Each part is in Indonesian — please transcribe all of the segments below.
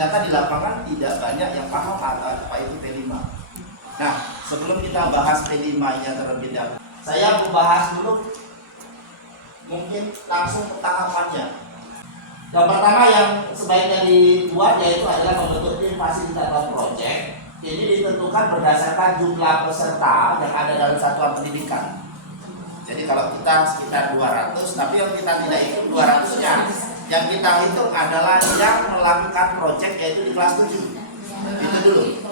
Ternyata di lapangan tidak banyak yang paham apa itu P5. Nah, sebelum kita bahas P5-nya terlebih dahulu, saya mau bahas dulu mungkin langsung ke tahapannya. Yang pertama yang sebaiknya dibuat yaitu adalah membentuk tim fasilitator project. Jadi ditentukan berdasarkan jumlah peserta yang ada dalam satuan pendidikan. Jadi kalau kita sekitar 200, tapi yang kita tidak hitung 200-nya. Yang kita hitung adalah yang melakukan project yaitu di kelas 7. Itu dulu.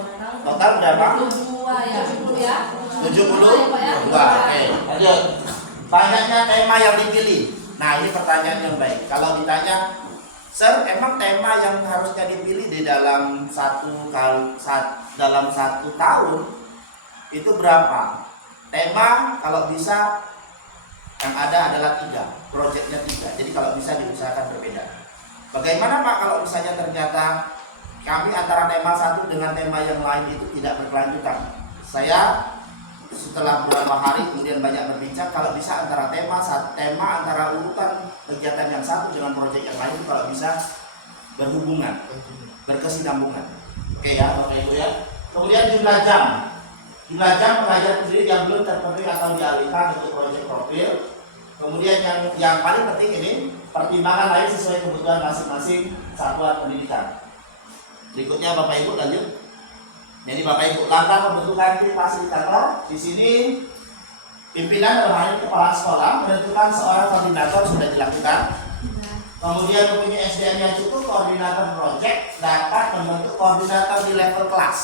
Total berapa? 70 ya. 70? Oke, lanjut. Banyaknya tema yang dipilih. Nah, ini pertanyaan yang baik. Kalau ditanya, Sir, emang tema yang harusnya dipilih di dalam satu tahun itu berapa? Tema kalau bisa yang ada adalah 3, proyeknya 3. Jadi kalau bisa diusahakan berbeda. Bagaimana Pak kalau misalnya ternyata kami antara tema satu dengan tema yang lain itu tidak berkelanjutan? Saya setelah beberapa hari kemudian banyak berbincang, kalau bisa antara tema antara urutan kegiatan yang satu dengan proyek yang lain kalau bisa berhubungan, berkesinambungan. Oke ya Bapak Ibu ya. Kemudian jumlah jam pengajar pendidik yang belum terpenuhi atau dialihkan untuk proyek profil. Kemudian yang paling penting ini pertimbangan lain sesuai kebutuhan masing-masing satuan pendidikan. Berikutnya Bapak Ibu lanjut. Jadi Bapak Ibu, langkah pembentukan tim fasilitator di sini pimpinan dalam hal ini kepala sekolah menentukan seorang koordinator sudah dilakukan. Kemudian mempunyai SDM yang cukup, koordinator project dapat membentuk koordinator di level kelas.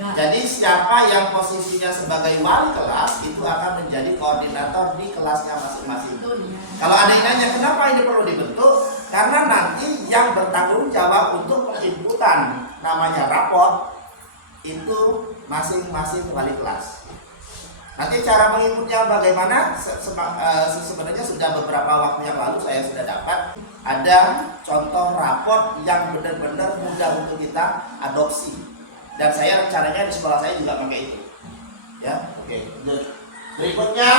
Jadi siapa yang posisinya sebagai wali kelas itu akan menjadi koordinator di kelasnya masing-masing. Kalau ada yang nanya kenapa ini perlu dibentuk, karena nanti yang bertanggung jawab untuk penginputan namanya raport itu masing-masing wali kelas. Nanti cara menginputnya bagaimana? Sebenarnya sudah beberapa waktu yang lalu saya sudah dapat ada contoh raport yang benar-benar mudah untuk kita adopsi. Dan saya rencananya di sekolah saya juga pakai itu. Ya, oke. Berikutnya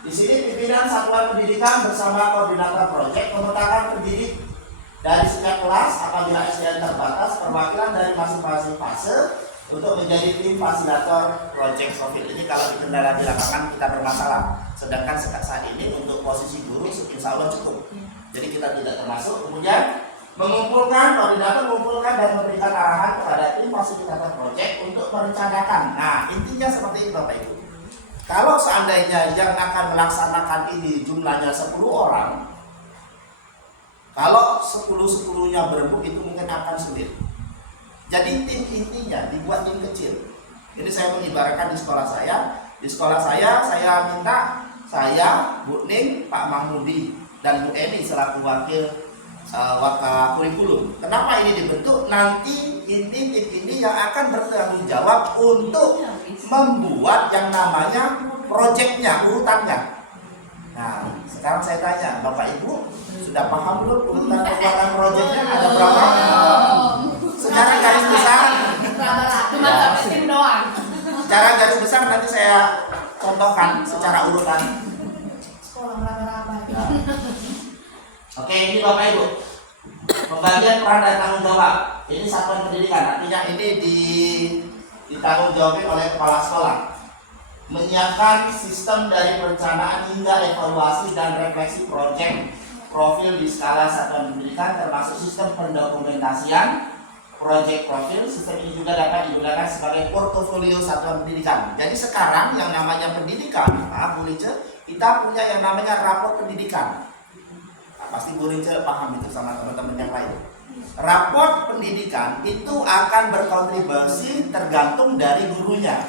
di sini pimpinan satuan pendidikan bersama koordinator proyek memetakan pendidik dari setiap kelas apabila SDM terbatas, perwakilan dari masing-masing fase untuk menjadi tim fasilitator project profil. Ini kalau di kendaraan di lapangan kita bermasalah. Sedangkan saat ini untuk posisi guru insya Allah cukup. Jadi kita tidak termasuk. Kemudian koordinator mengumpulkan dan memberikan arahan kepada tim fasilitator project untuk merencanakan. Nah, intinya seperti ini Bapak Ibu. Kalau seandainya yang akan melaksanakan ini jumlahnya 10 orang, kalau 10-10-nya berembuk itu mungkin akan sulit. Jadi tim intinya dibuat tim kecil. Ini saya mengibaratkan di sekolah saya. Di sekolah saya minta saya, Bu Ning, Pak Mahmudi, dan Bu Eni selaku wakil kurikulum. Kenapa ini dibentuk? Nanti tim ini yang akan bertanggung jawab untuk membuat yang namanya proyeknya, urutannya. Nah, sekarang saya tanya, Bapak Ibu sudah paham belum urutan pembuatan proyeknya ada berapa? Secara garis besar, Cuma sampai tim doang. secara garis besar nanti saya contohkan secara urutan. Sekolah raba-raba. Oke, ini Bapak Ibu, pembagian peran dan tanggung jawab. Ini satuan pendidikan, artinya ini ditanggung jawabin oleh kepala sekolah. Menyiapkan sistem dari perencanaan hingga evaluasi dan refleksi proyek profil di skala satuan pendidikan, termasuk sistem pendokumentasian proyek profil. Sistem ini juga dapat digunakan sebagai portofolio satuan pendidikan. Jadi sekarang yang namanya pendidikan, Bu Lince, kita punya yang namanya rapor pendidikan. Nah, pasti Bu Lince paham itu sama teman-teman yang lain. Rapor pendidikan itu akan berkontribusi tergantung dari gurunya.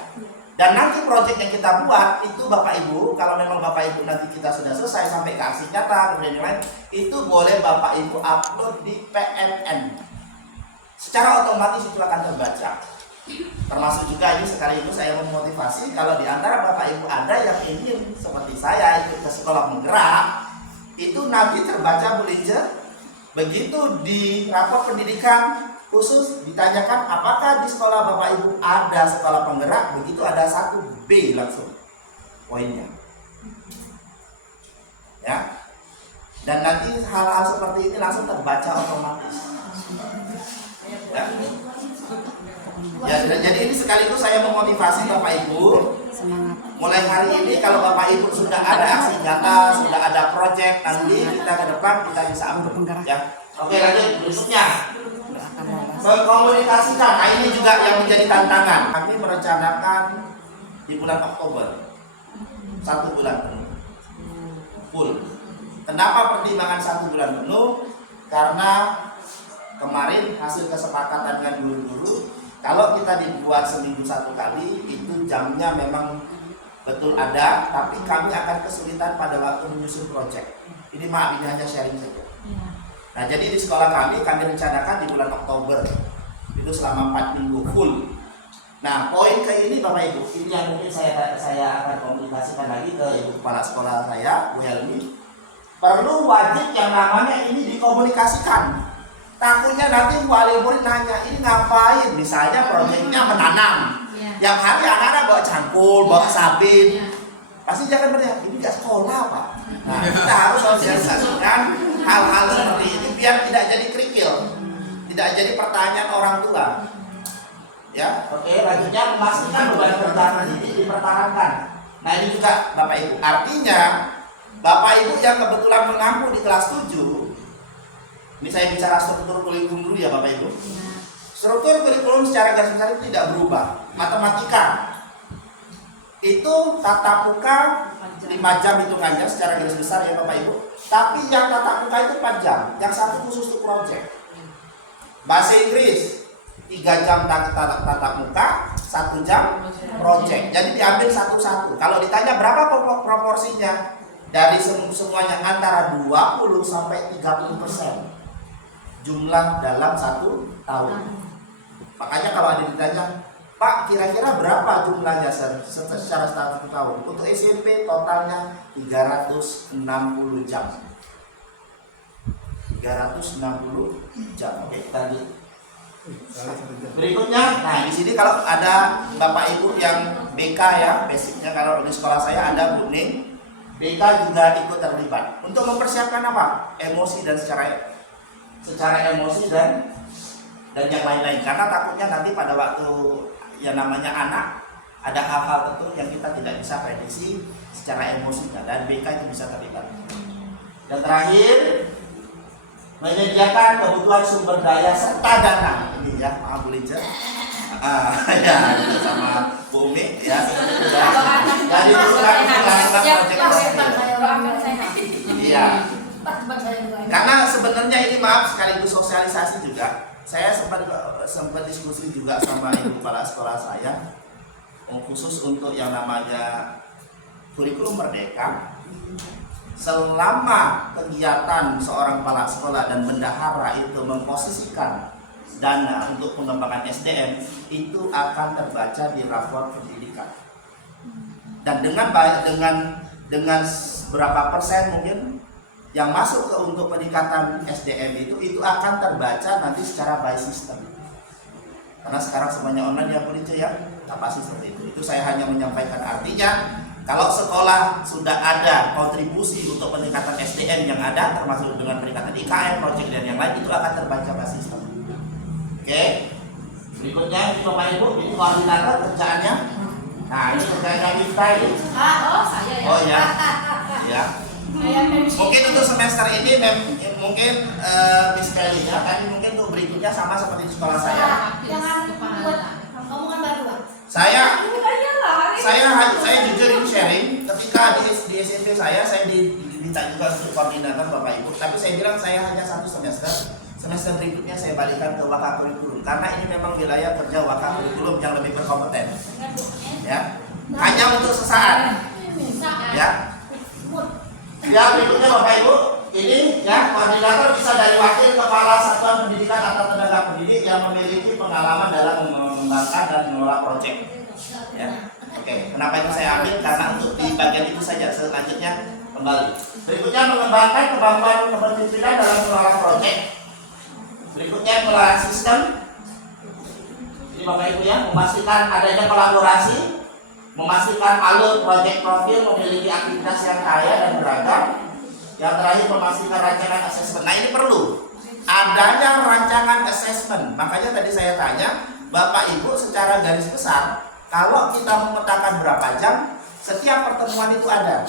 Dan nanti proyek yang kita buat itu Bapak Ibu, kalau memang Bapak Ibu nanti kita sudah selesai sampai ke aksi nyata kemudian yang lain, itu boleh Bapak Ibu upload di PNN. Secara otomatis itu akan terbaca. Termasuk juga ini sekaligus saya memotivasi kalau di antara Bapak Ibu ada yang ingin seperti saya ikut ke sekolah menggerak, itu nanti terbaca Bu Lince. Begitu di rapor pendidikan khusus ditanyakan apakah di sekolah Bapak Ibu ada sekolah penggerak, begitu ada 1B langsung poinnya. Ya. Dan nanti hal-hal seperti ini langsung terbaca otomatis. Ya, jadi ini sekaligus saya memotivasi Bapak Ibu. Mulai hari ini kalau Bapak Ibu sudah ada aksi nyata, sudah ada proyek, nanti kita ke depan kita bisa ambil. Ya. Oke, lanjut berikutnya. Mengkomunikasikan. Nah, ini juga yang menjadi tantangan. Kami merencanakan di bulan Oktober 1 bulan penuh. Full. Kenapa pertimbangan 1 bulan penuh? Karena kemarin hasil kesepakatan dengan guru-guru, kalau kita dibuat seminggu 1 kali, itu jamnya memang betul ada, tapi kami akan kesulitan pada waktu menyusun proyek. Ini maaf, ini hanya sharing saja. Nah, jadi di sekolah kami rencanakan di bulan Oktober itu selama 4 minggu full. Nah, poin ke ini Bapak Ibu, ini yang mungkin saya akan komunikasikan lagi ke Ibu Kepala Sekolah saya, Bu Helmi. Perlu wajib yang namanya ini dikomunikasikan. Takutnya nanti wali murid nanya, ini ngapain? Misalnya proyeknya menanam. Yang hari anak-anak bawa cangkul, bawa sabit. Pasti jangan bertanya, ini nggak sekolah Pak. Nah, kita harus sosialisasikan hal-hal seperti ini biar tidak jadi kerikil, tidak jadi pertanyaan orang tua. Ya, oke, lanjutnya memastikan beban kerja ini dipertahankan. Nah, ini juga Bapak Ibu. Artinya Bapak Ibu yang kebetulan mengampu di kelas 7, ini saya bicara struktur kurikulum dulu ya Bapak Ibu. Struktur kurikulum secara garis besar itu tidak berubah. Matematika itu tatap muka 5 jam hitungannya secara garis besar ya Bapak Ibu. Tapi yang tatap muka itu 4 jam, yang satu khusus untuk proyek. Bahasa Inggris 3 jam tatap muka, 1 jam proyek. Jadi diambil satu-satu. Kalau ditanya berapa proporsinya, dari semuanya antara 20 sampai 30% jumlah dalam 1 tahun. Makanya kalau ada ditanya, Pak, kira-kira berapa jumlahnya secara 1 tahun? Untuk SMP totalnya 360 jam. 360 jam. Oke, kita lanjut. Berikutnya, nah di sini kalau ada Bapak Ibu yang BK ya, basicnya kalau di sekolah saya ada Bu Ning, BK juga ikut terlibat untuk mempersiapkan apa? Emosi dan secara emosi dan yang lain-lain. Karena takutnya nanti pada waktu yang namanya anak ada hal-hal tertentu yang kita tidak bisa prediksi secara emosinya, dan BK itu bisa terlibat. Dan terakhir, menyediakan kebutuhan sumber daya serta dana. Ini ya, maaf Bu Linca. Ya, sama Bu Umi ya. Jadi Iya. Karena sebenarnya ini maaf sekaligus sosialisasi juga. Saya sempat diskusi juga sama Ibu Kepala Sekolah saya, khusus untuk yang namanya kurikulum merdeka. Selama kegiatan seorang kepala sekolah dan bendahara itu memposisikan dana untuk pengembangan SDM, itu akan terbaca di rapor pendidikan. Dan dengan berapa persen mungkin yang masuk ke untuk peningkatan SDM itu akan terbaca nanti secara by system. Karena sekarang semuanya online ya Bu Linca ya, pasti seperti itu. Itu saya hanya menyampaikan, artinya kalau sekolah sudah ada kontribusi untuk peningkatan SDM yang ada, termasuk dengan peningkatan IKM, proyek dan yang lain, itu akan terbaca by system. Oke. Berikutnya ini Bapak Ibu, ini koordinator kerjaannya. Nah, ini kerjanya kita ini. Saya ya. Oh ya. Ya. Mungkin untuk semester ini mungkin Miss Kelly ya, tapi mungkin untuk berikutnya sama seperti di sekolah saya. Jangan buat omongan baru. Saya jujur ini sharing, ketika di SMP saya diminta juga untuk koordinator Bapak Ibu, tapi saya bilang saya hanya 1 semester berikutnya saya balikan ke Waka Kurikulum, karena ini memang wilayah kerja Waka Kurikulum yang lebih berkompeten ya, hanya untuk sesaat ya. Ya, berikutnya Bapak Ibu, ini ya koordinator bisa dari wakil kepala satuan pendidikan atau tenaga pendidik yang memiliki pengalaman dalam mengembangkan dan mengelola proyek. Ya. Oke, kenapa itu saya ambil? Karena untuk di bagian itu saja. Selanjutnya kembali. Berikutnya mengembangkan kemampuan kepemimpinan dalam mengelola proyek. Berikutnya pengelolaan sistem. Ini Bapak Ibu ya, memastikan adanya kolaborasi. Memastikan alur proyek profil memiliki aktivitas yang kaya dan beragam. Yang terakhir memastikan rancangan asesmen. Nah ini perlu adanya rancangan asesmen. Makanya tadi saya tanya, Bapak Ibu secara garis besar, kalau kita memetakan berapa jam, setiap pertemuan itu ada.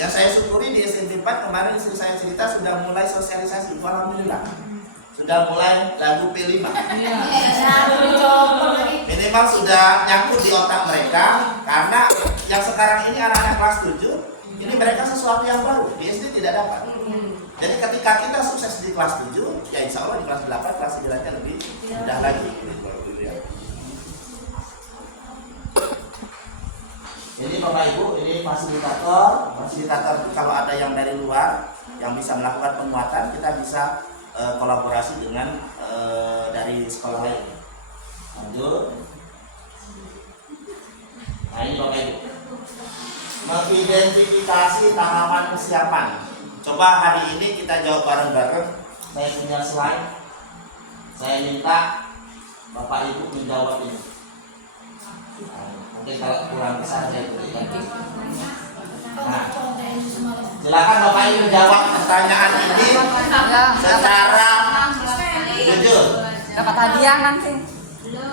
Yang saya syukuri di SMP 4 kemarin istri saya cerita sudah mulai sosialisasi, alhamdulillah. Sudah mulai lagu P5. Minimal sudah nyangkut di otak mereka, karena yang sekarang ini anak-anak kelas 7, ini mereka sesuatu yang baru, di SD tidak dapat. Jadi ketika kita sukses di kelas 7, ya insya Allah di kelas 8, kelas 9 nya lebih mudah lagi. Ini Bapak Ibu, ini fasilitator. Fasilitator itu kalau ada yang dari luar yang bisa melakukan penguatan, kita bisa kolaborasi dengan dari sekolah lain. Lanjut. Nah ini Bapak Ibu, mengidentifikasi tahapan kesiapan. Coba hari ini kita jawab bareng-bareng. Saya punya slide. Saya minta Bapak Ibu menjawab ini. Mungkin kalau kurang besar saya berikan. Nah, silakan Bapak Ibu menjawab pertanyaan ini secara jujur. Dapat hadiah nanti.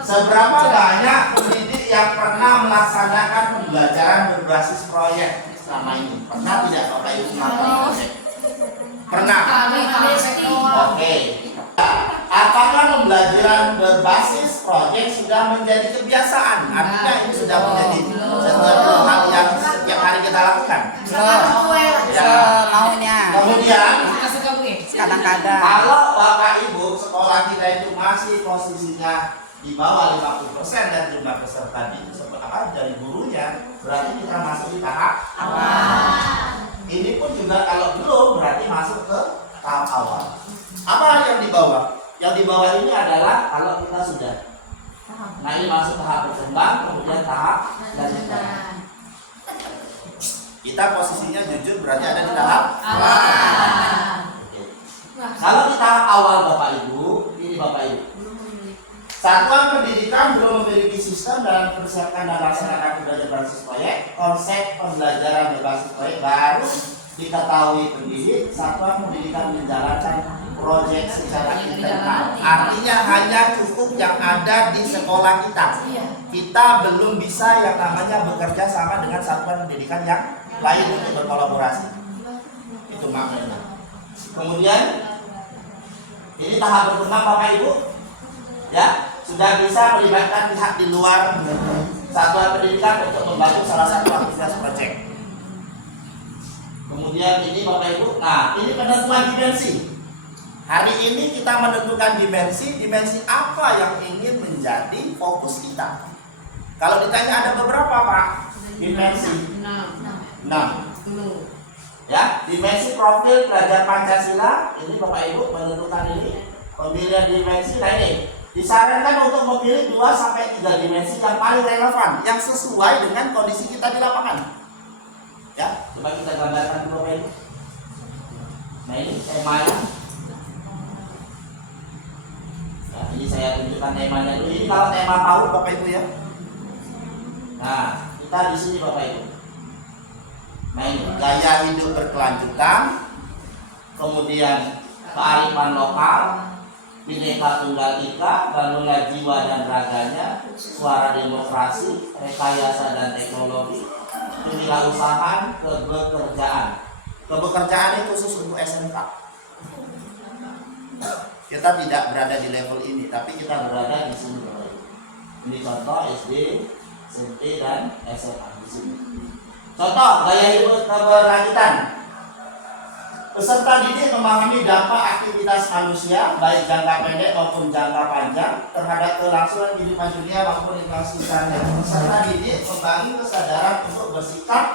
Seberapa banyak pendidik yang pernah melaksanakan pembelajaran berbasis proyek selama ini? Pernah tidak Bapak Ibu melakukan proyek? Pernah. Oke. Apakah pembelajaran berbasis proyek sudah menjadi kebiasaan? Artinya ini sudah menjadi sesuatu hal yang setiap hari kita lakukan. Ya. Maunya. Kemudian Kadang-kadang. kalau Bapak Ibu sekolah kita itu masih posisinya di bawah 50% dan jumlah peserta dari gurunya, berarti kita masuk di tahap awal. Ini pun juga kalau belum berarti masuk ke tahap awal. Apa yang di bawah? Yang di bawah ini adalah kalau kita sudah. Nah ini masuk tahap berkembang, kemudian tahap lanjutan. Kita posisinya jujur berarti ada di tahap awal. Kalau di tahap awal Bapak Ibu, ini Bapak Ibu, satuan pendidikan belum memiliki sistem dalam persiapan dan melaksanakan pembelajaran berbasis proyek. Konsep pembelajaran berbasis proyek baru diketahui pendidik. Satuan pendidikan menjalankan proyek secara internal. Artinya hanya cukup yang ada di sekolah kita. Kita belum bisa yang namanya bekerja sama dengan satuan pendidikan yang lain untuk berkolaborasi. Itu maknanya. Kemudian ini tahap berkembang Bapak Ibu, ya sudah bisa melibatkan pihak di luar satuan pendidikan untuk membantu salah satu aktivitas proyek. Kemudian ini Bapak Ibu, nah ini penentuan dimensi. Hari ini kita menentukan dimensi apa yang ingin menjadi fokus kita. Kalau ditanya ada beberapa Pak dimensi, 6. Ya, dimensi profil belajar Pancasila, ini Bapak Ibu menentukan ini pemilihan dimensi. Nah ini disarankan untuk memilih 2-3 dimensi yang paling relevan, yang sesuai dengan kondisi kita di lapangan. Ya, coba kita gambarkan dulu Bapak Ibu. Nah ini temanya. Nah, ini saya tunjukkan temanya dulu. Ini kalau tema PAUD Bapak Ibu ya. Nah, kita di sini Bapak Ibu. Nah ini gaya hidup berkelanjutan, kemudian kearifan lokal, Bhinneka Tunggal Ika, bangunlah jiwa dan raganya, suara demokrasi, rekayasa dan teknologi, kewirausahaan, kebekerjaan. Kebekerjaan itu khusus untuk SMK. Kita tidak berada di level ini, tapi kita berada di sini. Ini contoh SD, SMP dan SMA di sini. Contoh gaya hidup keberlanjutan. Peserta didik memahami dampak aktivitas manusia baik jangka pendek maupun jangka panjang terhadap kelangsungan kehidupan dunia maupun lingkungan sekitarnya. Peserta didik membagi kesadaran untuk bersikap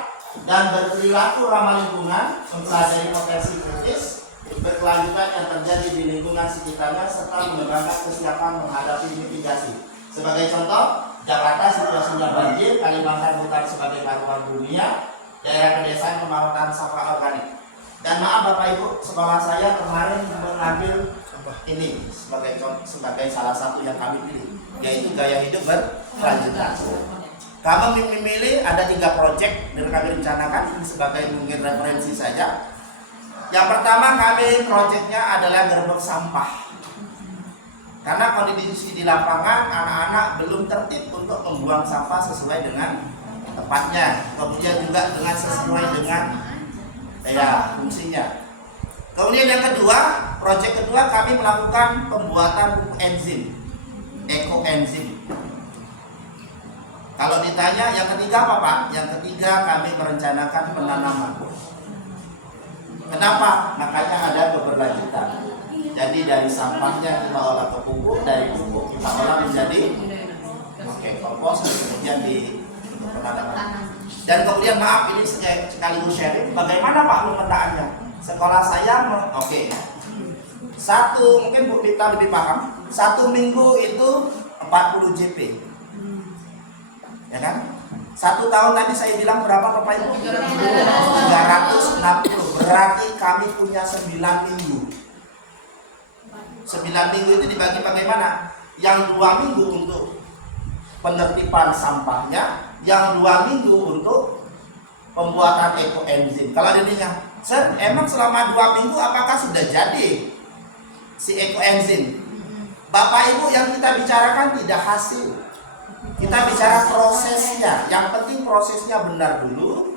dan berperilaku ramah lingkungan, mempelajari potensi kritis berkelanjutan yang terjadi di lingkungan sekitarnya serta mengembangkan kesiapan menghadapi mitigasi. Sebagai contoh, Jakarta situasinya banjir, Kalimantan hutan sebagai paruan dunia, daerah pedesaan pemanfaatan sampah organik. Dan maaf Bapak Ibu, sekolah saya kemarin mengambil ini sebagai salah satu yang kami pilih, yaitu gaya hidup berkelanjutan. Kami memilih ada 3 proyek dan kami rencanakan ini sebagai mungkin referensi saja. Yang pertama kami proyeknya adalah gerbek sampah. Karena kondisi di lapangan anak-anak belum tertib untuk membuang sampah sesuai dengan tempatnya, kemudian juga dengan sesuai dengan fungsinya. Kemudian yang kedua, proyek kedua kami melakukan pembuatan enzim, ekoenzim. Kalau ditanya yang ketiga apa Pak? Yang ketiga kami merencanakan penanaman. Kenapa? Makanya ada keberlanjutan. Jadi dari sampahnya kita olah ke pupuk, dari pupuk kita olah menjadi kompos, kemudian di penanaman. Dan kemudian maaf ini sekaligus sharing, bagaimana Pak pemetaannya? Sekolah saya mungkin Bu Dita lebih paham. 1 minggu itu 40 JP, ya kan? 1 tahun tadi saya bilang berapa Bapak Ibu? 360. Berarti kami punya 9 minggu. 9 minggu itu dibagi bagaimana? Yang 2 minggu untuk penertiban sampahnya, yang 2 minggu untuk pembuatan ekoenzim. Kalau adanya, Sir, emang selama 2 minggu apakah sudah jadi si ekoenzim? Bapak Ibu, yang kita bicarakan tidak hasil. Kita bicara prosesnya. Yang penting prosesnya benar dulu.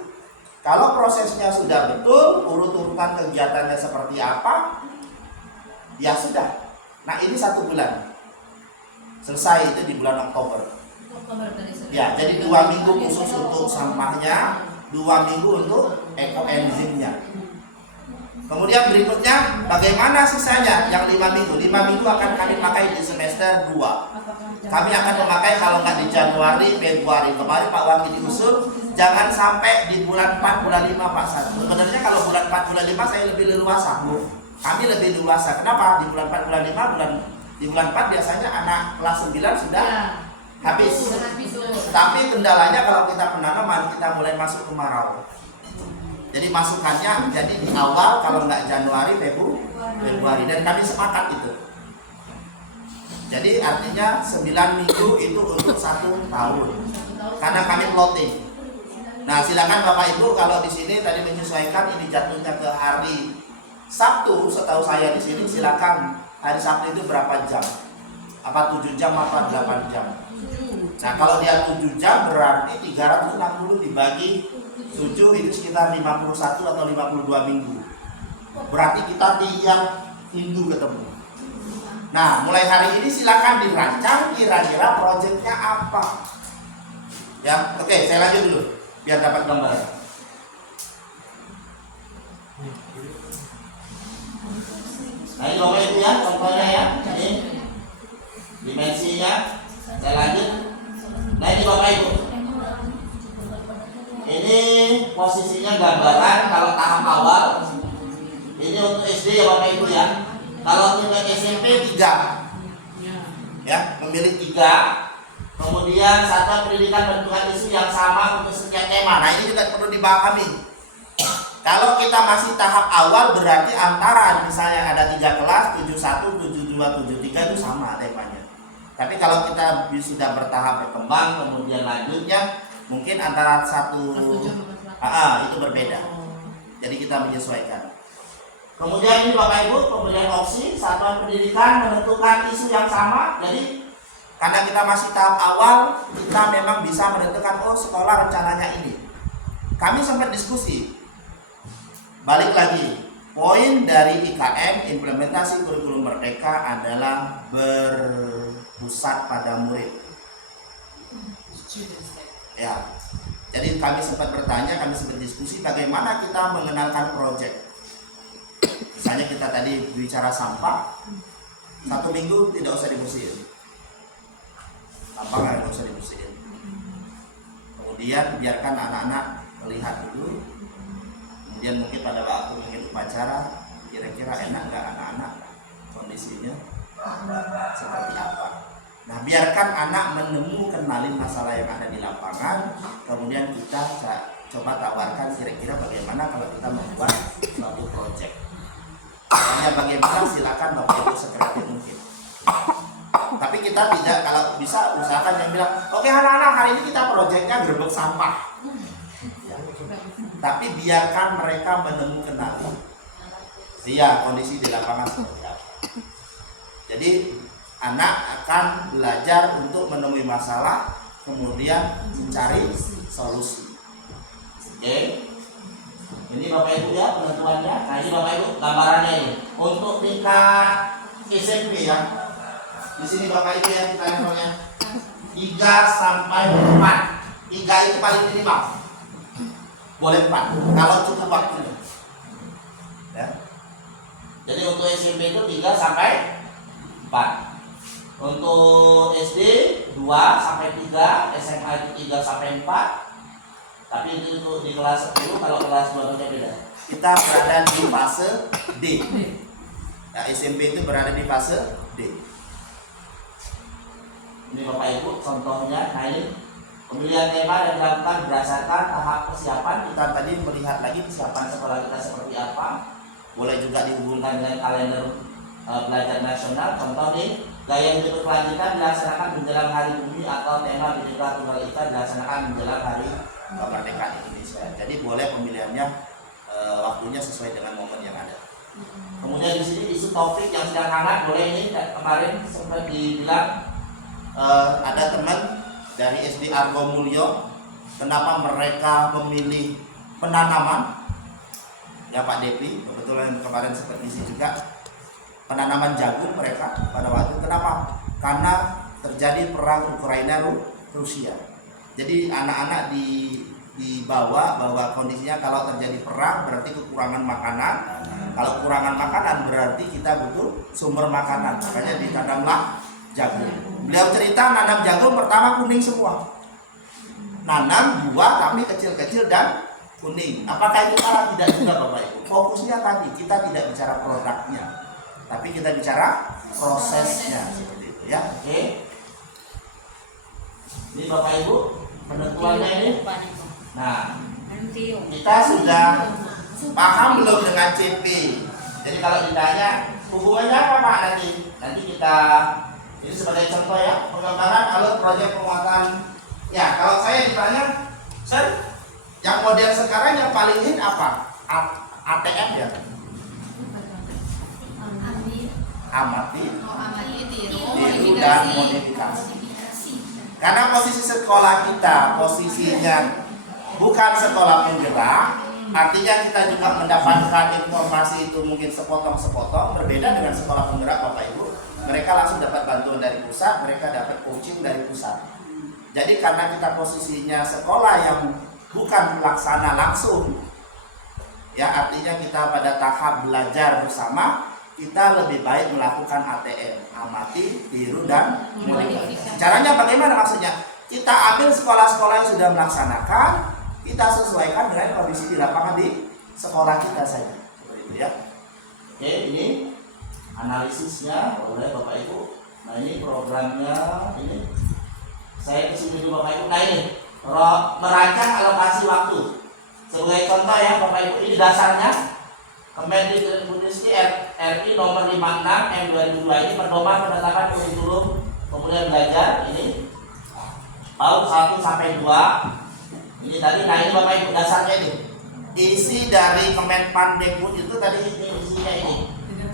Kalau prosesnya sudah betul, urut-urutan kegiatannya seperti apa, ya sudah. Nah ini 1 bulan. Selesai itu di bulan Oktober. Ya, jadi 2 minggu khusus untuk sampahnya, 2 minggu untuk ekoenzimnya. Kemudian berikutnya, bagaimana sisanya yang 5 minggu? 5 minggu akan kami pakai di semester 2. Kami akan memakai kalau nggak di Januari, Februari. Kemarin Pak Wangi diusul, jangan sampai di bulan 4, bulan 5 Pak Sat. Sebenarnya kalau bulan 4, bulan 5 saya lebih leluasa. Kami lebih leluasa. Kenapa? Di bulan 4, bulan 5, di bulan 4 biasanya anak kelas 9 sudah habis. Tapi kendalanya kalau kita penanaman, kita mulai masuk kemarau. Jadi masukannya jadi di awal, kalau nggak Januari, Februari. Dan kami sepakat itu. Jadi artinya 9 minggu itu untuk 1 tahun. Karena kami plotting. Nah silakan Bapak Ibu, kalau di sini tadi menyesuaikan ini jatuhnya ke hari Sabtu, setahu saya di sini silakan hari Sabtu itu berapa jam? Apa 7 jam apa 8 jam? Nah kalau dia 7 jam berarti 360 dibagi 7 itu sekitar 51 atau 52 minggu. Berarti kita tiap minggu ketemu. Nah mulai hari ini silakan dirancang kira-kira proyeknya apa. Ya, oke, saya lanjut dulu biar dapat gambaran. Nah ini Bapak Ibu ya, contohnya ya, ini dimensinya. Saya lanjut. Nah ini Bapak Ibu, ini posisinya gambaran kalau tahap awal. Ini untuk SD ya Bapak Ibu ya. Kalau untuk SMP 3, ya memilih 3. Kemudian satuan pendidikan bentukan isu yang sama untuk setiap tema. Nah ini juga perlu dipahami. Kalau kita masih tahap awal berarti antara misalnya ada 3 kelas 71, 72, 73 itu sama temanya. Tapi kalau kita sudah bertahap berkembang kemudian lanjutnya mungkin antara itu berbeda. Jadi kita menyesuaikan. Kemudian ini Bapak Ibu, kemudian opsi satuan pendidikan menentukan isu yang sama. Jadi karena kita masih tahap awal, kita memang bisa menentukan sekolah rencananya ini. Kami sempat diskusi. Balik lagi, poin dari IKM implementasi kurikulum merdeka adalah berpusat pada murid. Ya. Jadi kami sempat bertanya, kami sempat diskusi bagaimana kita mengenalkan proyek. Misalnya kita tadi bicara sampah, 1 minggu tidak usah dibersihin. Sampah nggak usah dibersihin. Kemudian biarkan anak-anak melihat dulu. Kemudian mungkin pada waktu mungkin upacara, kira-kira enak nggak anak-anak kondisinya seperti apa. Nah biarkan anak kenalin masalah yang ada di lapangan. Kemudian kita coba tawarkan kira-kira bagaimana kalau kita membuat suatu proyek. Hanya bagaimana silakan Bapak Ibu sekreatif mungkin. Tapi kita tidak, kalau bisa usahakan yang bilang, oke anak-anak hari ini kita proyeknya gerbek sampah. Ya. Tapi biarkan mereka menemukan kondisi di lapangan seperti apa. Jadi anak akan belajar untuk menemui masalah, kemudian mencari solusi. Oke. Ini Bapak Ibu ya penentuannya. Nah ini Bapak Ibu gambarannya ini. Untuk tingkat SMP ya. Di sini Bapak Ibu ya kita levelnya 3 sampai 4. 3 itu paling minimal. Boleh 4 kalau cukup waktunya. Ya. Jadi untuk SMP itu 3 sampai 4. Untuk SD 2 sampai 3, SMA itu 3 sampai 4. Tapi itu di kelas 10, kalau kelas 12 beda. Kita berada di fase D. Ya, SMP itu berada di fase D. Ini Bapak Ibu contohnya. Nah ini pemilihan tema dan dilakukan berdasarkan tahap persiapan. Kita tadi melihat lagi persiapan sekolah kita seperti apa. Boleh juga dihubungkan dengan kalender belajar nasional. Contoh nih, gaya hidup berkelanjutan dilaksanakan menjelang Hari Bumi atau tema Bhinneka Tunggal Ika dilaksanakan menjelang Hari Kemerdekaan Indonesia. Jadi boleh pemilihannya waktunya sesuai dengan momen yang ada. Kemudian di sini isu topik yang sedang hangat, boleh ini kemarin sempat dibilang ada teman dari SD Argo Mulyo, kenapa mereka memilih penanaman? Ya Pak Depi, kebetulan kemarin sempat isi juga penanaman jagung mereka pada waktu. Kenapa? Karena terjadi perang Ukraina Rusia. Jadi anak-anak dibawa bahwa kondisinya kalau terjadi perang berarti kekurangan makanan. Kalau kekurangan makanan berarti kita butuh sumber makanan. Makanya ditanamlah jagung. Beliau cerita nanam jagung pertama kuning semua. Nanam buah tapi kecil-kecil dan kuning. Apakah itu salah? Tidak juga Bapak Ibu. Fokusnya tadi kita tidak bicara produknya, tapi kita bicara prosesnya seperti itu ya. Oke. Ini Bapak Ibu penentuannya ini. Nah, kita sudah paham belum dengan CP? Jadi kalau ditanya hubungannya apa Pak nanti kita ini sebagai contoh ya, penggambaran alur proyek penguatan. Ya kalau saya ditanya, Sir, yang model sekarang yang paling hit apa? ATM ya? Amati, tiru dan modifikasi. Karena posisi sekolah kita posisinya bukan sekolah penggerak, artinya kita juga mendapatkan informasi itu mungkin sepotong-sepotong, berbeda dengan sekolah penggerak Bapak Ibu. Mereka langsung dapat bantuan dari pusat, mereka dapat coaching dari pusat. Jadi karena kita posisinya sekolah yang bukan pelaksana langsung, ya artinya kita pada tahap belajar bersama, kita lebih baik melakukan ATM, amati, tiru dan modifikasi. Caranya bagaimana maksudnya? Kita ambil sekolah-sekolah yang sudah melaksanakan, kita sesuaikan dengan kondisi di lapangan di sekolah kita saja. Seperti itu ya. Oke, ini analisisnya oleh Bapak Ibu. Nah ini programnya ini. Saya kesini dulu Bapak Ibu. Nah ini merancang alokasi waktu. Sebagai contoh ya Bapak Ibu, ini dasarnya Kemendikbudristek RI nomor 56 M 2002 ini pedoman penetapan kurikulum kemudian belajar ini tahun 1 sampai 2. Ini tadi, nah ini Bapak Ibu dasarnya ini. Isi dari Kemenpandekbud itu tadi ini isinya ini.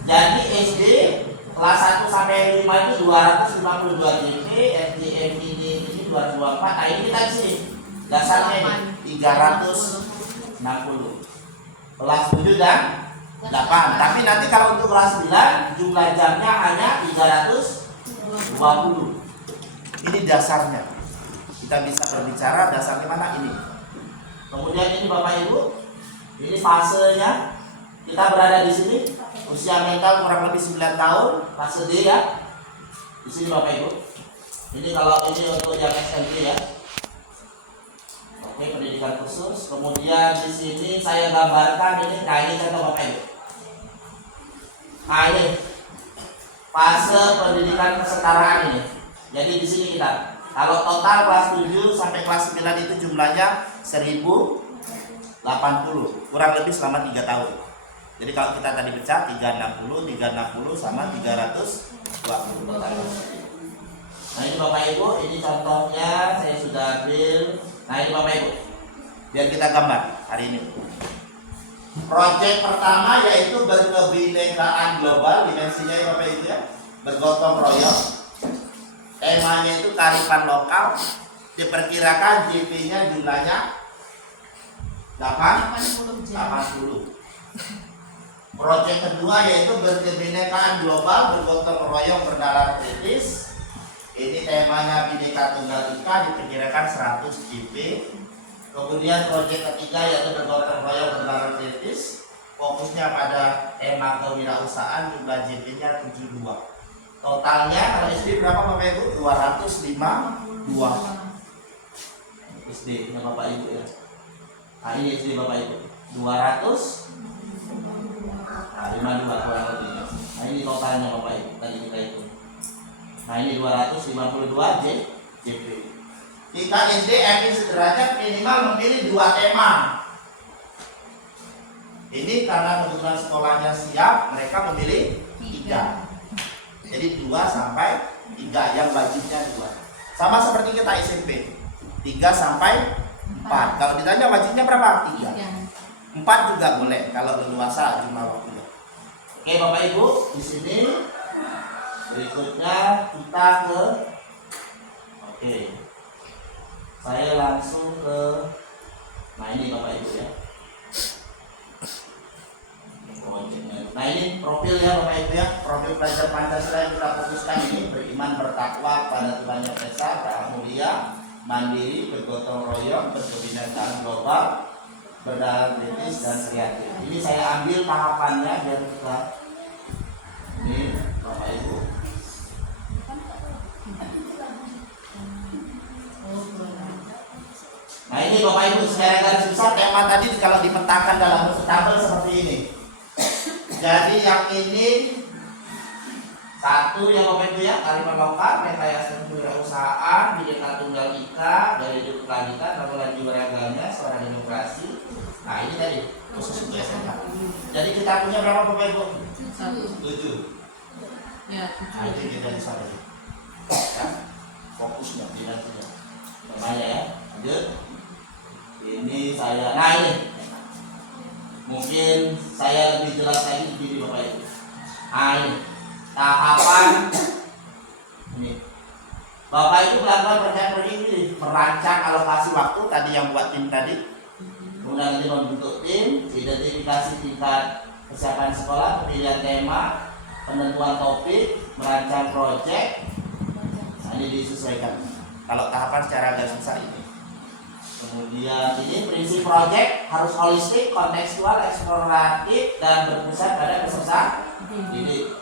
Jadi SD kelas 1 sampai 5 itu 252 JP, SDM ini 224. Nah ini kita di sini dasarnya ini 360. Kelas 7 dan 8. Tapi nanti kalau untuk kelas 9 jumlah jamnya hanya 320. Ini dasarnya. Kita bisa berbicara dasarnya mana ini. Kemudian ini Bapak Ibu, ini fasenya. Kita berada di sini. Usia mental kurang lebih 9 tahun, fase D ya. Di sini Bapak Ibu. Ini kalau ini untuk yang SMP ya. Oke, pendidikan khusus. Kemudian di sini saya gambarkan ini. Nah ini contoh Bapak Ibu. Nah ini fase pendidikan kesetaraan ini. Jadi di sini kita, kalau total kelas 7 sampai kelas 9 itu jumlahnya 1080, kurang lebih selama 3 tahun. Jadi kalau kita tadi pecah 360 sama 320 tahun. Nah ini Bapak Ibu, ini contohnya saya sudah ambil. Nah ini Bapak Ibu, biar kita gambar hari ini. Proyek pertama yaitu berkebinekaan global, dimensinya ya Bapak Ibu ya, bergotong royong. temanya itu kearifan lokal. Diperkirakan JP-nya jumlahnya 80 jam. 80. Proyek kedua yaitu berkebinekaan global, bergotong royong, bernalar kritis. Ini temanya Bhinneka Tunggal Ika, diperkirakan 100 JP. Kemudian proyek ketiga yaitu bergotong royong, bernalar kritis. Fokusnya pada tema kewirausahaan, jumlah JP-nya 72. Totalnya kalau SD berapa Bapak Ibu? 252. SD nya Bapak Ibu ya. Nah ini SD Bapak Ibu 200 52 kurang lebih. Nah ini totalnya Bapak Ibu tadi kita hitung. Nah ini 252 JP. Kita SD MI sederajat minimal memilih 2 tema. Ini karena kebetulan sekolahnya siap, mereka memilih 3. Jadi 2 sampai 3 yang wajibnya 2. Sama seperti kita SMP. 3 sampai 4. Kalau ditanya wajibnya berapa? 3. 4 juga boleh kalau leluasa jumlah waktunya. Oke Bapak Ibu, di sini berikutnya kita ke saya langsung ke ini Bapak Ibu ya. Nah ini profilnya Bapak Ibu ya, profil pelajar Pancasila yang kita fokuskan ini beriman bertakwa pada Tuhan Yang Esa, mulia, mandiri, bergotong royong, berkebinekaan global, bernalar kritis dan kreatif. Ini saya ambil tahapannya biar kita ini Bapak Ibu. Nah ini Bapak Ibu secara garis besar tema tadi kalau dipetakan dalam bentuk tabel seperti ini. Jadi yang ini satu yang Bapak Ibu ya, kearifan lokal, rekayasa kewirausahaan, Bhinneka Tunggal Ika, dari hidup kelanjutan, lalu laju beragamnya, suara demokrasi. Nah ini tadi khusus untuk SMK. Jadi kita punya berapa Bapak Ibu? 7. Ya, Nah itu kita di sana. Ya, fokusnya tidak tidak. Namanya ya, lanjut. Ini saya, nah ini mungkin saya lebih jelas lagi di Bapak Ibu. Nah ini tahapan ini Bapak Ibu melakukan proyek ini, merancang alokasi waktu tadi yang buat tim tadi, kemudian nanti membentuk tim, identifikasi tingkat kesiapan sekolah, pemilihan tema, penentuan topik, merancang proyek. Nah ini disesuaikan kalau tahapan secara garis besar ini. Kemudian ini prinsip proyek harus holistik, kontekstual, eksploratif, dan berpusat pada peserta didik.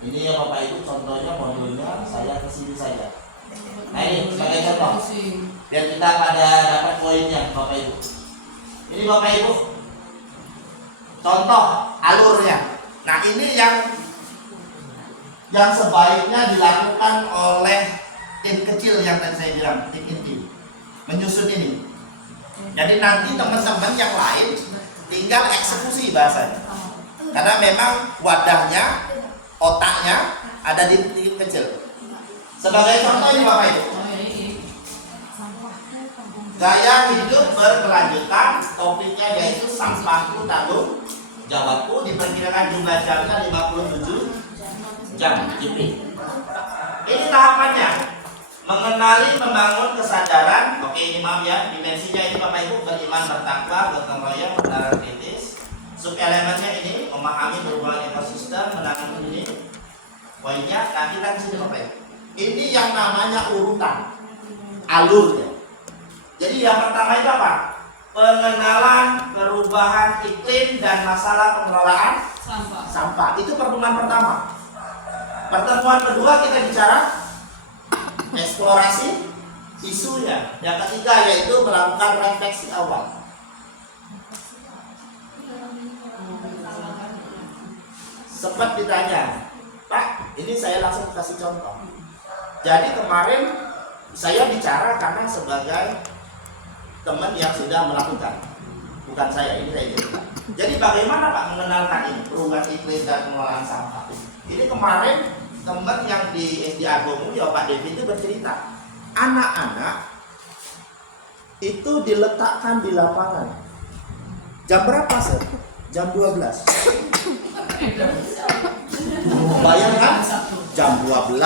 Ini ya Bapak Ibu contohnya modulnya, saya kesini saja. Nah ini sebagai contoh, biar kita pada dapat poinnya Bapak Ibu. Ini Bapak Ibu contoh alurnya. Nah ini yang sebaiknya dilakukan oleh tim kecil yang tadi saya bilang, tim inti menyusun ini. Jadi nanti teman-teman yang lain tinggal eksekusi bahasanya. Karena memang wadahnya, otaknya ada di tim kecil. Sebagai contoh ini Bapak Ibu, gaya hidup berkelanjutan, topiknya yaitu sampahku tanggung jawabku, diperkirakan jumlah jamnya 57 jam. Ini tahapannya. Mengenali, membangun kesadaran. Oke ini maaf ya, dimensinya ini Bapak Ibu, beriman bertakwa, gotong royong, bernalar kritis. Sub elemennya ini memahami berhubungan ekosistem, menangani ini poinnya. Nah kita kesini Bapak Ibu, ini yang namanya urutan alurnya. Jadi yang pertama itu apa? Pengenalan perubahan iklim dan masalah pengelolaan sampah. Itu pertemuan pertama. Pertemuan kedua kita bicara eksplorasi isunya. Yang ketiga yaitu melakukan refleksi awal. Sempat ditanya, Pak, ini saya langsung kasih contoh. Jadi kemarin saya bicara karena sebagai teman yang sudah melakukan, bukan saya, ini saya cerita. Jadi bagaimana Pak mengenalkan ini perubahan iklim dan pengelolaan sampah? Ini kemarin teman yang di SD Agomu ya Pak Devi itu bercerita, anak-anak itu diletakkan di lapangan. Jam berapa sih? Jam 12. Bayangkan jam 12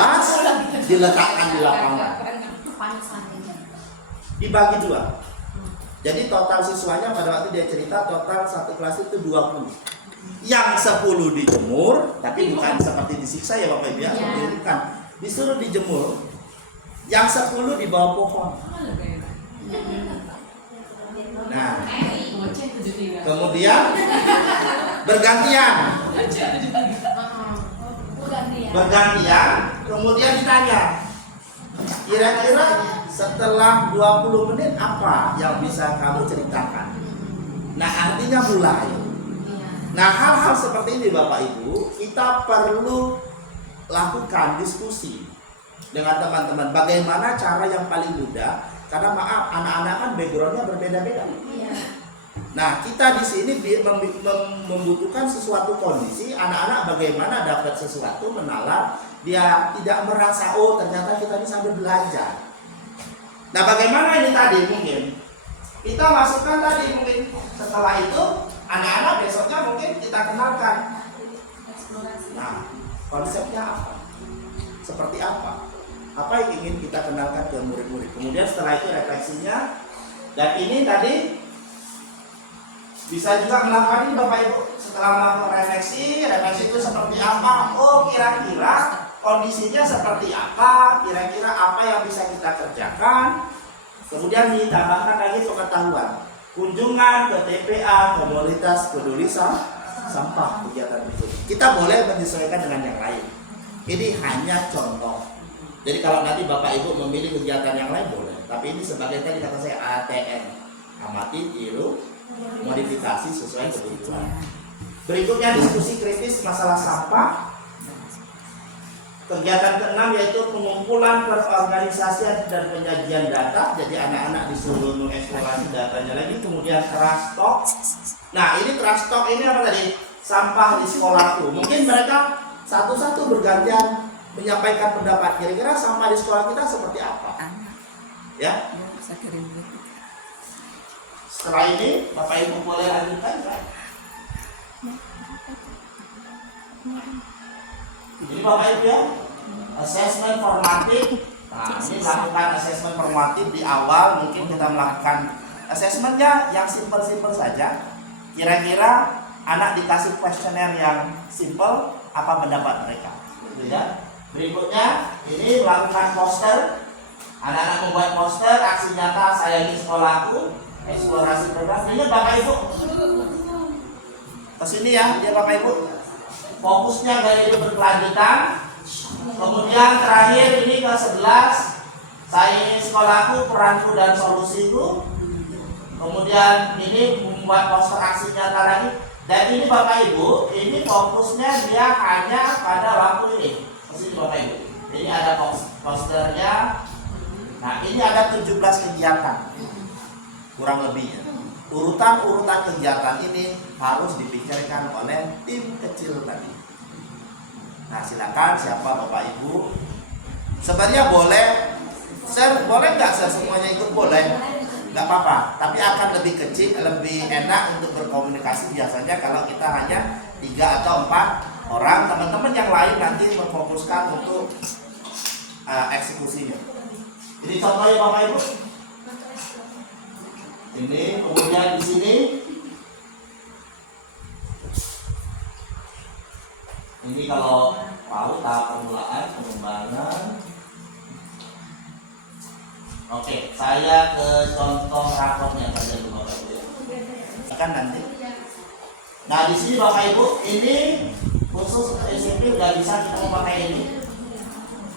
diletakkan di lapangan. Dibagi dua. Jadi total siswanya pada waktu dia cerita total satu kelas itu 20. Yang 10 dijemur, tapi bukan seperti disiksa ya Bapak Ibu ya, bukan. Disuruh dijemur. Yang 10 di bawah pohon. Nah, kemudian bergantian, kemudian ditanya, kira-kira setelah 20 menit apa yang bisa kamu ceritakan? Nah, artinya mulai. Nah, hal-hal seperti ini Bapak Ibu, kita perlu lakukan diskusi dengan teman-teman. Bagaimana cara yang paling mudah? Karena maaf, anak-anak kan backgroundnya berbeda-beda. Nah, kita di sini membutuhkan sesuatu kondisi, anak-anak bagaimana dapat sesuatu, menalar, dia tidak merasa, oh ternyata kita ini sambil belajar. Nah, bagaimana ini tadi mungkin? Kita masukkan tadi mungkin setelah itu, anak-anak besoknya mungkin kita kenalkan. Nah, konsepnya apa? Seperti apa? Apa yang ingin kita kenalkan ke murid-murid? Kemudian setelah itu refleksinya, dan ini tadi bisa juga melakukan ini Bapak Ibu. Setelah melakukan refleksi itu seperti apa? Oh, kira-kira kondisinya seperti apa? Kira-kira apa yang bisa kita kerjakan? Kemudian ditambahkan lagi pengetahuan. Kunjungan ke TPA, komunitas peduli sampah, kegiatan itu. Kita boleh menyesuaikan dengan yang lain. Ini hanya contoh. Jadi kalau nanti Bapak Ibu memilih kegiatan yang lain boleh. Tapi ini sebagai tadi kata saya ATM, amati, tiru, modifikasi sesuai kebutuhan. Berikutnya diskusi kritis masalah sampah. Kegiatan ke-6 yaitu pengumpulan, perorganisasian dan penyajian data. Jadi anak-anak disuruh mengeksplorasi datanya lagi. Kemudian trust talk. Nah, ini trust talk ini apa tadi? Sampah di sekolahku. Mungkin mereka satu-satu bergantian menyampaikan pendapat. Kira-kira sampah di sekolah kita seperti apa? Ya. Setelah ini Bapak Ibu boleh lanjutkan kan? Jadi Bapak Ibu ya, assessment formatif. Nah, ini lakukan assessment formatif di awal. Mungkin kita melakukan assessmentnya yang simple-simple saja. Kira-kira anak dikasih kuesioner yang simple, apa pendapat mereka? Gitu ya. Berikutnya ini melakukan poster. Anak-anak membuat poster aksi nyata sayangi sekolahku, eksplorasi program. Ini Bapak Ibu kesini ya, dia Bapak Ibu. Fokusnya gaya hidup berkelanjutan. Kemudian terakhir ini ke-11, sayangi sekolahku, peranku dan solusiku. Kemudian ini membuat poster aksi nyata lagi. Dan ini Bapak Ibu, ini fokusnya dia hanya pada waktu ini. Kesini Bapak Ibu. Ini ada posternya. Nah, ini ada 17 kegiatan. Kurang lebihnya. Urutan-urutan kegiatan ini harus dipikirkan oleh tim kecil tadi. Nah, silakan siapa Bapak Ibu. Sebenarnya boleh, boleh nggak semuanya ikut boleh, nggak apa-apa. Tapi akan lebih kecil, lebih enak untuk berkomunikasi biasanya kalau kita hanya 3 atau 4 orang. Teman-teman yang lain nanti memfokuskan untuk eksekusinya. Ini contohnya Bapak Ibu. Ini kemudian di sini. Ini kalau tahu tahap permulaan pengembangan. Oke, saya ke contoh raportnya saja dulu Bapak Ibu ya. Akan nanti. Nah, di sini Bapak Ibu, ini khusus SMP nggak bisa kita memakai ini.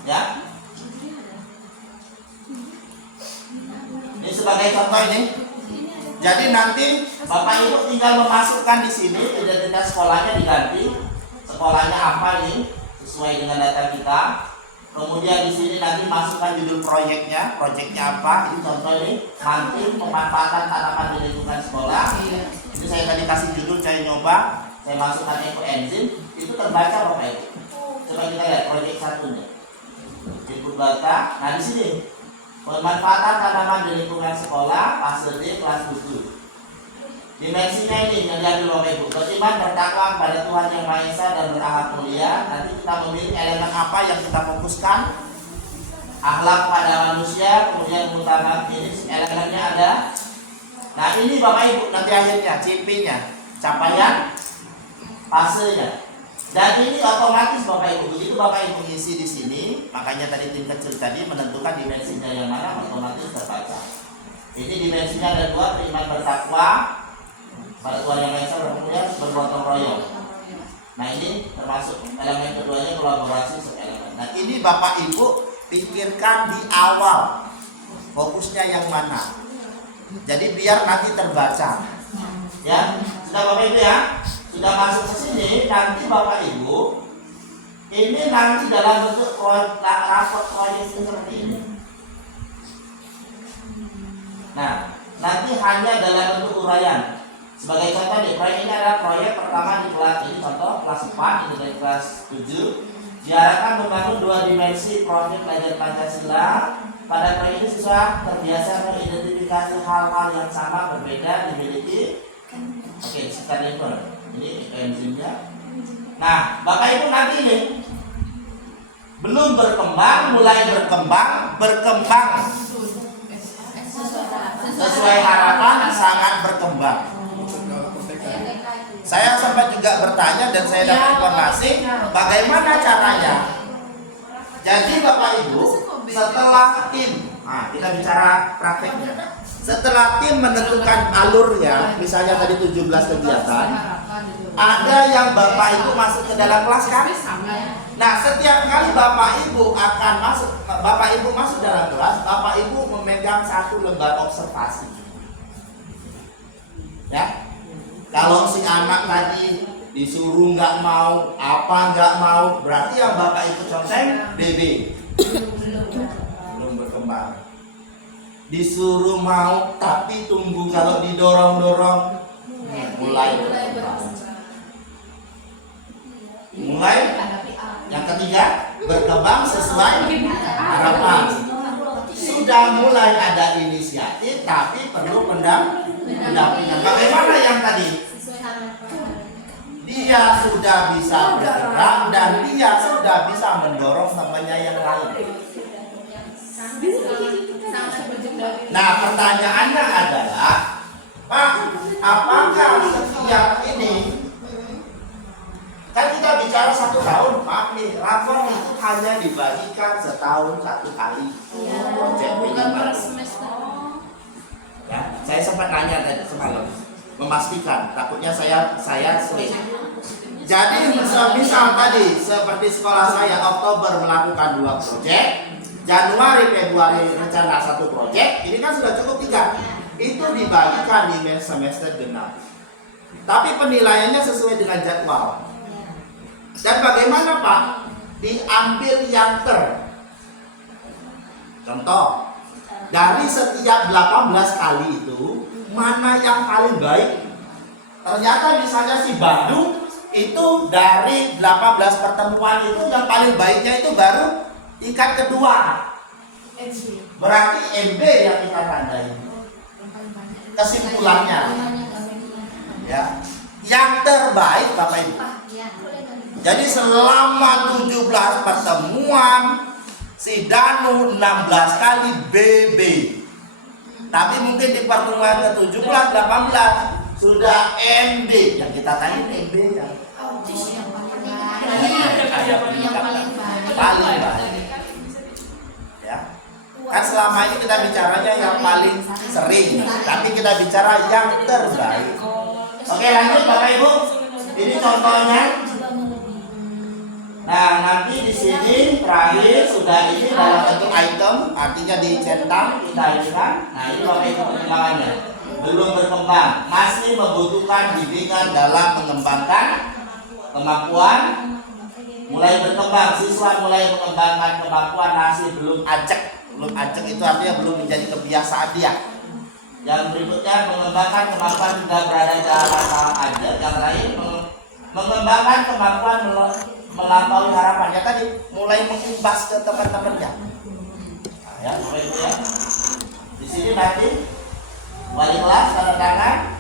Ya. Ini sebagai contoh ini. Jadi nanti Bapak Ibu tinggal memasukkan di sini identitas sekolahnya diganti. Sekolahnya apa ini sesuai dengan data kita. Kemudian di sini nanti masukkan judul proyeknya apa. Ini contoh ini nanti pemanfaatan tanaman di lingkungan sekolah. Ini saya tadi kasih judul saya nyoba, saya masukkan ekoenzim, itu terbaca Bapak Ibu. Coba kita lihat proyek satunya. Input data. Nah di sini pemanfaatan tanaman di lingkungan sekolah fase D kelas 7. Dimensinya ini yang diambil Bapak Ibu. Beriman bertakwa pada Tuhan Yang Maha Esa dan berakhlak mulia. Nanti kita memilih elemen apa yang kita fokuskan. Akhlak pada manusia, kemudian utama ini elemennya ada. Nah ini Bapak Ibu nanti akhirnya CP-nya, capaian fasenya. Dan ini otomatis Bapak Ibu, begitu Bapak Ibu ngisi di sini, makanya tadi tim kecil tadi menentukan dimensinya yang mana otomatis terbaca. Ini dimensinya ada dua, beriman bertakwa pada Tuhan Yang Maha Esa dan kemudian bergotong royong. Nah ini termasuk elemen keduanya kolaborasi elemen. Nah ini Bapak Ibu pikirkan di awal fokusnya yang mana. Jadi biar nanti terbaca. Ya, sudah Bapak Ibu ya, sudah masuk ke sini. Nanti Bapak Ibu ini nanti dalam bentuk rapor proyek seperti ini. Nah, nanti hanya dalam bentuk uraian. Sebagai contoh nih, proyek ini adalah proyek pertama di kelas ini, contoh kelas 4 ini dari kelas 7. Diarahkan membangun dua dimensi profil pelajar Pancasila. Pada proyek ini siswa terbiasa mengidentifikasi hal-hal yang sama berbeda dimiliki. Oke, sekitar ini enzimnya. Nah, Bapak Ibu nanti ini belum berkembang, mulai berkembang sesuai harapan, sangat berkembang. Saya sempat juga bertanya dan saya dapat informasi bagaimana caranya. Jadi Bapak Ibu, setelah tim, kita bicara prakteknya. Setelah tim menentukan alurnya, misalnya tadi 17 kegiatan, ada yang Bapak Ibu masuk ke dalam kelas kan? Nah, setiap kali Bapak Ibu akan masuk, Bapak Ibu masuk dalam kelas, Bapak Ibu memegang satu lembar observasi. Ya. Kalau si anak tadi disuruh nggak mau, nggak mau, berarti yang Bapak Ibu contoh BB belum berkembang. Disuruh mau tapi tunggu kalau didorong-dorong mulai berkembang. Mulai yang ketiga berkembang sesuai harapan. Sudah mulai ada inisiatif tapi perlu pendampingan. Bagaimana yang tadi? Dia sudah bisa bergerak dan dia sudah bisa mendorong temannya yang lain. Nah, pertanyaannya adalah, Pak, apakah setiap ini kan kita bicara 1 tahun, Pak nih, rapor itu hanya dibagikan setahun 1 kali. Proyek minimal. Ya, saya sempat nanya tadi semalam, memastikan, takutnya saya sulit. Jadi misal tadi seperti sekolah saya Oktober melakukan 2 proyek, Januari Februari rencana 1 proyek, ini kan sudah cukup 3. Itu dibagikan di semester genap. Tapi penilaiannya sesuai dengan jadwal. Dan bagaimana Pak? Diambil yang contoh, dari setiap 18 kali itu mana yang paling baik? Ternyata misalnya si Bandung itu dari 18 pertemuan itu yang paling baiknya itu baru tingkat kedua. Berarti MB yang kita tandai. Kesimpulannya, ya, yang terbaik Bapak Ibu. Jadi selama 17 pertemuan si Danu 16 kali BB. Tapi mungkin di pertemuan ke-17, 18 sudah MB. Yang kita tanya MB yang paling baik. Ya. Kan selama ini kita bicaranya yang paling sering, tapi kita bicara yang terbaik. Oke, lanjut Bapak Ibu. Ini contohnya. Nah, nanti di sini terakhir sudah ini dalam bentuk item, artinya dicentang, kita ini kan. Nah, ini Bapak Ibu perkembangannya. Belum berkembang, masih membutuhkan bimbingan dalam mengembangkan kemampuan. Mulai berkembang, siswa mulai mengembangkan kemampuan, masih belum ajak. Belum ajak itu artinya belum menjadi kebiasaan dia. Yang berikutnya mengembangkan kemampuan sudah berada dalam tahap ajar. Yang terakhir mengembangkan kemampuan melampaui harapannya tadi, mulai mengimbas ke teman-temannya. Nah, ya, mulai itu ya. Di sini nanti wali kelas tanda tangan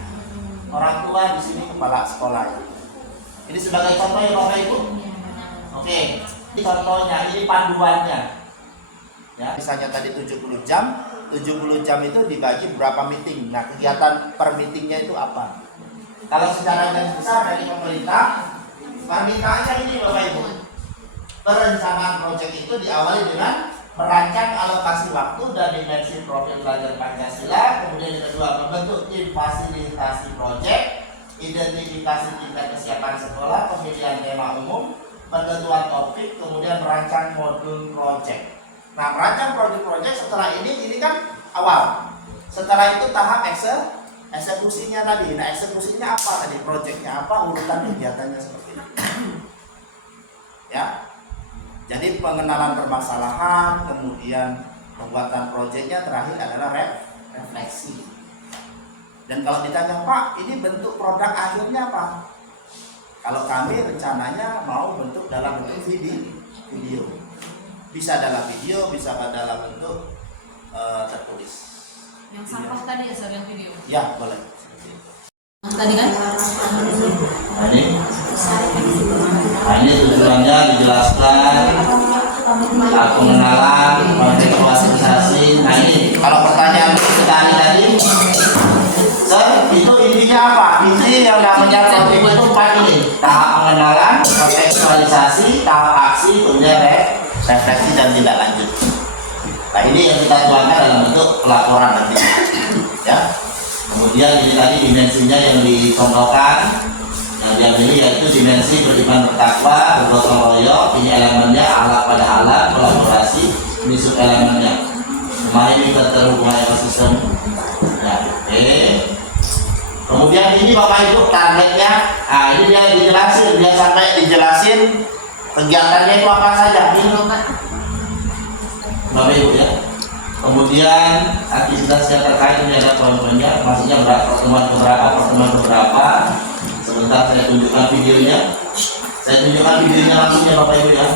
orang tua, di sini kepala sekolah. Ini sebagai contoh ya Bapak Ibu. Oke, ini contohnya, ini panduannya. Ya, misalnya tadi 70 jam itu dibagi berapa meeting. Nah, kegiatan per meetingnya itu apa? Kalau secara garis besar dari pemerintah, permintaannya ini Bapak Ibu. Perencanaan proyek itu diawali dengan merancang alokasi waktu dan dimensi profil belajar Pancasila. Kemudian yang kedua, membentuk tim fasilitasi proyek, identifikasi tingkat kesiapan sekolah, pemilihan tema umum, penentuan topik, kemudian merancang modul proyek. Nah, merancang proyek setelah ini kan awal. Setelah itu tahap eksekusinya tadi. Nah, eksekusinya apa tadi? Proyeknya apa? Urutan kegiatannya seperti ini. Ya. Jadi pengenalan permasalahan, kemudian pembuatan proyeknya, terakhir adalah refleksi. Dan kalau ditanya, Pak, ini bentuk produk akhirnya apa? Kalau kami rencananya mau bentuk dalam bentuk video. Bisa dalam video, bisa dalam bentuk tertulis. Yang sampah tadi ya, Sir, yang video. Ya, boleh. Tadi kan? Ini tujuannya dijelaskan, pengenalan, kontekstualisasi. Nah ini kalau pertanyaan tadi, Sir, itu intinya apa? Inti yang namanya project itu 4 ini: tahap pengenalan, kontekstualisasi, tahap aksi, kemudian refleksi dan tindak lanjut. Nah ini yang kita tuangkan dalam bentuk pelaporan nanti, ya. Kemudian ini tadi dimensinya yang dicontohkan, yang diambil yaitu dimensi beriman bertakwa, bergotong royong. Ini elemennya alat pada alat, kolaborasi. Ini sub elemennya. Memahami keterhubungan ekosistem. Ya, oke. Kemudian ini Bapak Ibu targetnya. Nah ini dia dijelasin, dia sampai dijelasin kegiatannya itu apa saja. Ini Bapak Ibu ya. Kemudian aktivitas yang terkait ini ada poin-poinnya, maksudnya pertemuan beberapa. Sebentar saya tunjukkan videonya. Saya tunjukkan videonya langsung ya Bapak Ibu ya.